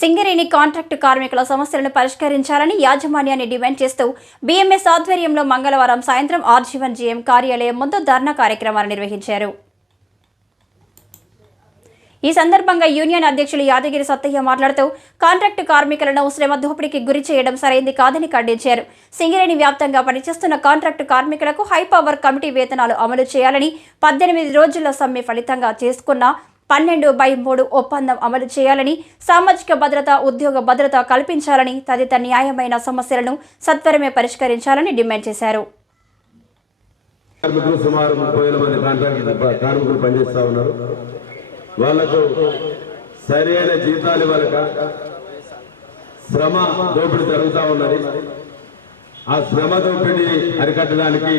Singareni contract కార్మికుల సమస్యలను పరిష్కరించాలని యాజమాన్యాన్ని డిమాండ్ చేస్తూ బీఎంఎస్ ఆధ్వర్యంలో మంగళవారం సాయంత్రం ఆర్జీవన్ జీఎం కార్యాలయం ముందు ధర్నా కార్యక్రమాలు నిర్వహించారు. ఈ సందర్భంగా యూనియన్ అధ్యక్షులు యాదగిరి సత్తయ్య మాట్లాడుతూ కాంట్రాక్టు కార్మికులను శ్రమ దోపిడీకి గురి చేయడం సరైంది కాదని ఖండించారు. సింగరేణి వ్యాప్తంగా పనిచేస్తున్న కాంట్రాక్టు కార్మికులకు హై పవర్ కమిటీ వేతనాలు అమలు చేయాలని పద్దెనిమిది రోజుల సమ్మె ఫలితంగా చేసుకున్న పన్నెండు బై మూడు ఒప్పందం అమలు చేయాలని సామాజిక భద్రత ఉద్యోగ భద్రత కల్పించాలని తదితర న్యాయమైన సమస్యలను సత్వరమే పరిష్కరించాలని డిమాండ్ చేశారు. కార్మికులు సుమారు ముప్పై వేల మంది కార్మికులు పనిచేస్తా ఉన్నారు. వాళ్ళకు సరైన జీతాలు ఇవ్వక శ్రమ దోపిడీ జరుగుతూ ఉన్నది. ఆ శ్రమ దోపిడీ అరికట్టడానికి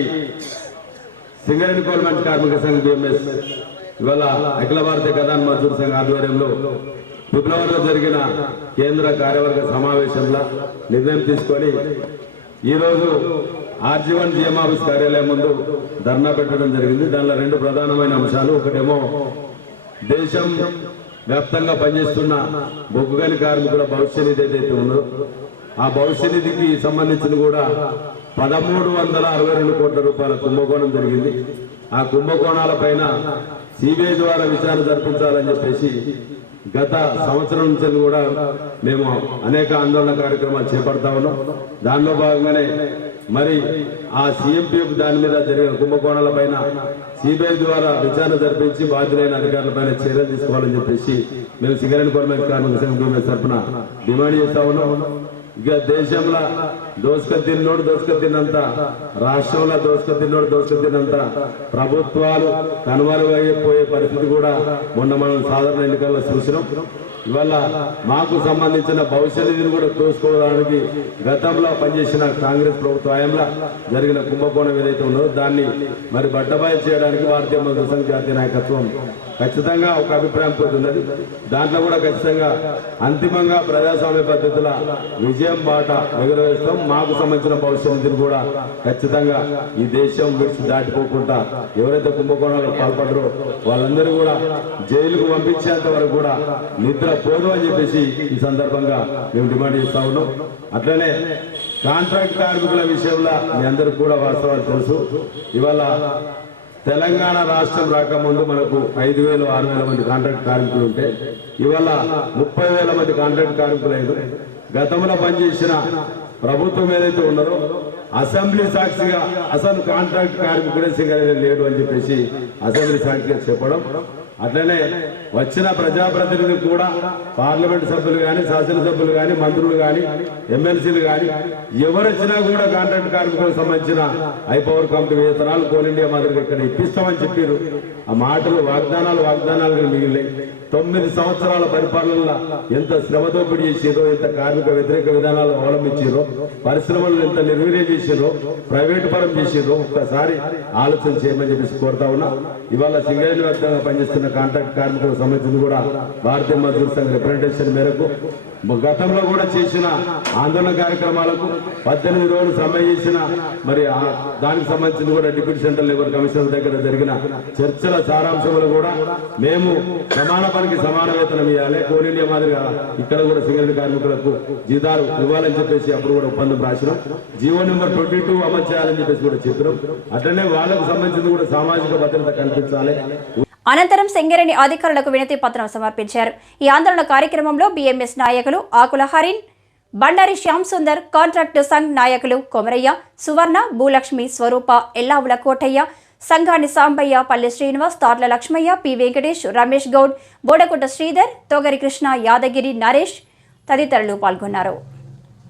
సింగరేణి గవర్నమెంట్ కార్మిక సంఘం బిఎంఎస్ ఇవాళ అఖిల భారతీయ ప్రధాన మజదూర్ సంఘ ఆధ్వర్యంలో ఫిబ్రవరిలో జరిగిన కేంద్ర కార్యవర్గ సమావేశంలో నిర్ణయం తీసుకొని ఈరోజు ఆర్జీవన్ జిఎం ఆఫీస్ కార్యాలయం ముందు ధర్నా పెట్టడం జరిగింది. దానిలో రెండు ప్రధానమైన అంశాలు. ఒకటేమో దేశం వ్యాప్తంగా పనిచేస్తున్న బొగ్గుగని కార్మికుల భవిష్య నిధి ఏదైతే ఉందో ఆ భవిష్య నిధికి సంబంధించిన కూడా పదమూడు వందల అరవై రెండు కోట్ల రూపాయల కుంభకోణం జరిగింది. ఆ కుంభకోణాల పైన సిబిఐ ద్వారా విచారణ జరిపించాలని చెప్పేసి గత సంవత్సరం నుంచి కూడా మేము అనేక ఆందోళన కార్యక్రమాలు చేపడతా ఉన్నాం. దానిలో భాగంగానే మరి ఆ సిఎంపీఎఫ్ దాని మీద జరిగిన కుంభకోణాల పైన సిబిఐ ద్వారా విచారణ జరిపించి బాధ్యులైన అధికారుల పైన చర్యలు తీసుకోవాలని చెప్పేసి మేము సిగరెట్ గవర్నమెంట్ కార్మిక సంఘం తరఫున డిమాండ్ చేస్తా ఉన్నాం. ఇక దేశంలో దోసుక తిన్నోడు దోసుక తిన్నంత రాష్ట్రంలో దోసుక తిన్నోడు దోసుక తిన్నంత ప్రభుత్వాలు కనుమరుగైపోయే పరిస్థితి కూడా మొన్న మనం సాధారణ ఎన్నికల్లో చూసినాం. ఇవాళ మాకు సంబంధించిన భవిష్య నిధిని కూడా దోసుకోవడానికి గతంలో పనిచేసిన కాంగ్రెస్ ప్రభుత్వ హయాంలో జరిగిన కుంభకోణం ఏదైతే ఉన్నదో దాన్ని మరి బట్టబాయి చేయడానికి భారతీయ మజదూర్ సంఘ జాతీయ నాయకత్వం ఖచ్చితంగా ఒక అభిప్రాయం పొందుతున్నది దాంట్లో కూడా ఖచ్చితంగా అంతిమంగా ప్రజాస్వామ్య పద్ధతుల విజయం బాట ఎగురవేస్తాం మాకు సంబంధించిన భవిష్య నిధిని కూడా ఖచ్చితంగా ఈ దేశం విడిచి దాటిపోకుండా ఎవరైతే కుంభకోణాలకు పాల్పడరో వాళ్ళందరూ కూడా జైలుకు పంపించేంత వరకు కూడా నిద్ర పోదు అని చెప్పేసి ఈ సందర్భంగా మేము డిమాండ్ చేస్తా ఉన్నాం. అట్లనే కాంట్రాక్ట్ కార్మికుల విషయంలో మీ అందరికి కూడా వాస్తవాలు తెలుసు. ఇవాళ తెలంగాణ రాష్ట్రం రాకముందు మనకు ఐదు వేలు ఆరు వేల మంది కాంట్రాక్ట్ కార్మికులు ఉంటే ఇవాళ ముప్పై వేల మంది కాంట్రాక్ట్ కార్మికులు అయ్యారు గతంలో పనిచేసిన ప్రభుత్వం ఏదైతే ఉన్నారో అసెంబ్లీ సాక్షిగా అసలు కాంట్రాక్ట్ కార్మికుడే సింగరేణి లేడు అని చెప్పేసి అసెంబ్లీ సాక్షిగా చెప్పడం అట్లనే వచ్చిన ప్రజాప్రతినిధులు కూడా పార్లమెంట్ సభ్యులు కానీ శాసనసభ్యులు కానీ మంత్రులు కానీ ఎమ్మెల్సీలు కానీ ఎవరొచ్చినా కూడా కాంట్రాక్ట్ కార్మికులకు సంబంధించిన హైపవర్ కంపెనీ వేతనాలు కోల్ ఇండియా మాదిరిగా ఇక్కడ ఇప్పిస్తామని చెప్పారు ఆ మాటలు వాగ్దానాలు వాగ్దానాలుగా మిగిలినాయి. తొమ్మిది సంవత్సరాల పరిపాలనలో ఎంత శ్రమ దోపిడీ చేసిరో ఎంత కార్మిక వ్యతిరేక విధానాలు అవలంబించారో పరిశ్రమలు ఎంత నిర్వీర్యం చేసిరో ప్రైవేట్ పరం చేసిరో ఒక్కసారి ఆలోచన చేయమని చెప్పేసి కోరుతా ఉన్నా. ఇవాళ సింగరేణి వ్యాప్తంగా పనిచేస్తున్న కాంట్రాక్ట్ కార్మికులకు సంబంధించి కూడా భారతీయ మజదూర్ సంఘ రిప్రజెంటేషన్ మేరకు గతంలో కూడా చేసిన ఆందోళన కార్యక్రమాలకు పద్దెనిమిది రోజులు సమ్మె చేసిన మరి దానికి సంబంధించిన కూడా డిప్యూటీ సెంట్రల్ లేబర్ కమిషనర్ దగ్గర జరిగిన చర్చల సారాంశములు కూడా మేము సమాన పనికి సమాన వేతనం ఇవ్వాలి కోల్ ఇండియా మాదిరిగా ఇక్కడ కూడా సింగరేణి కార్మికులకు జీతాలు ఇవ్వాలని చెప్పేసి అప్పుడు కూడా ఒప్పందం రాసినాం. G O number twenty two అమలు చేయాలని చెప్పేసి కూడా చెప్పినాం. అట్లనే వాళ్ళకు సంబంధించింది కూడా సామాజిక భద్రత కల్పించాలి. అనంతరం సింగరేణి అధికారులకు వినతి పత్రం సమర్పించారు. ఈ ఆందోళన కార్యక్రమంలో బీఎంఎస్ నాయకులు ఆకుల హరిన్ బండారి శ్యామ్ సుందర్ కాంట్రాక్టు సంఘ్ నాయకులు కొమరయ్య సువర్ణ భూలక్ష్మి స్వరూప ఎల్లావుల కోటయ్య సంఘాని సాంబయ్య పల్లె శ్రీనివాస్ తార్ల లక్ష్మయ్య పి. వెంకటేష్ రమేష్ గౌడ్ బోడకుట శ్రీధర్ తోగరి కృష్ణ యాదగిరి నరేష్ తదితరులు పాల్గొన్నారు.